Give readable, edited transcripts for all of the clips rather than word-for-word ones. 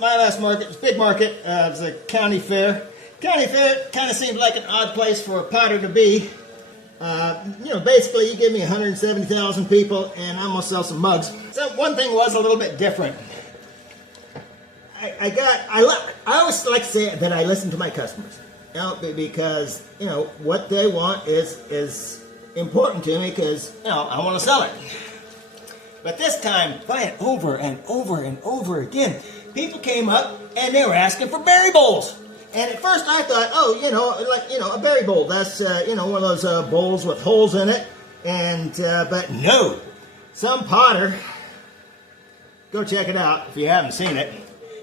my last market was big market. It was a county fair. County fair kind of seemed like an odd place for a potter to be. Basically you give me 170,000 people and I'm gonna sell some mugs. So one thing was a little bit different. I always like to say that I listen to my customers, because what they want is important to me, because I want to sell it. But this time, buying over and over and over again, people came up and they were asking for berry bowls. And at first I thought, a berry bowl. That's one of those bowls with holes in it. And but no, some potter. Go check it out if you haven't seen it.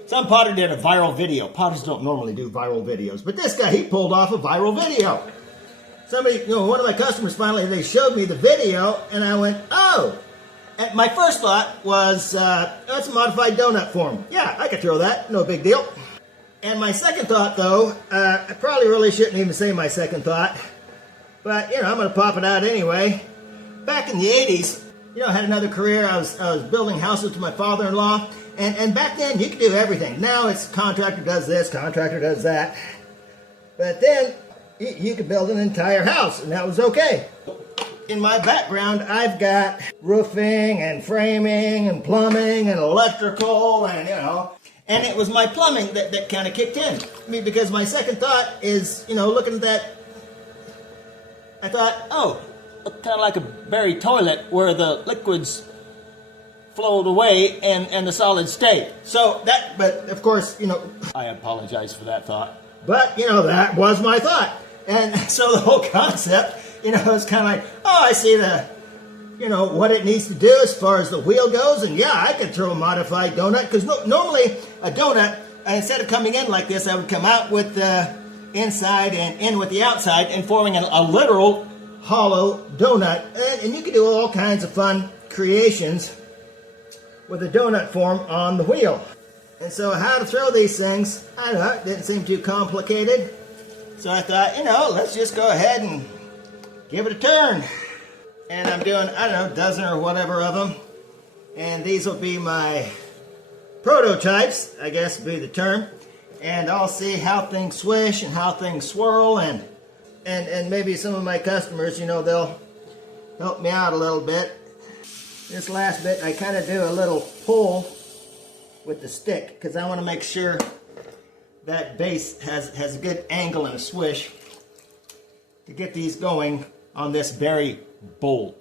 Some potter did a viral video. Potters don't normally do viral videos, but this guy, he pulled off a viral video. Somebody, one of my customers finally, they showed me the video, and I went, oh. And my first thought was, that's a modified donut form. Yeah, I could throw that, no big deal. And my second thought, though, I probably really shouldn't even say my second thought, but, I'm going to pop it out anyway. Back in the 80s, I had another career. I was building houses to my father-in-law. And back then, you could do everything. Now it's contractor does this, contractor does that. But then, you could build an entire house, and that was okay. In my background, I've got roofing and framing and plumbing and electrical and, And it was my plumbing that kind of kicked in. I mean, because my second thought is, looking at that, I thought, oh, kind of like a berry toilet where the liquids flowed away and the solids stayed. So but of course, I apologize for that thought. But, that was my thought. And so the whole concept, it's kind of like, oh, I see what it needs to do as far as the wheel goes. And yeah, I could throw a modified donut, because normally a donut, instead of coming in like this, I would come out with the inside and in with the outside and forming a literal hollow donut. And you can do all kinds of fun creations with a donut form on the wheel. And so how to throw these things, I don't know, it didn't seem too complicated. So I thought, let's just go ahead and give it a turn. And I'm doing, a dozen or whatever of them. And these will be my prototypes, I guess would be the term. And I'll see how things swish and how things swirl. And maybe some of my customers, they'll help me out a little bit. This last bit, I kind of do a little pull with the stick, because I want to make sure that base has a good angle and a swish to get these going on this berry bowl.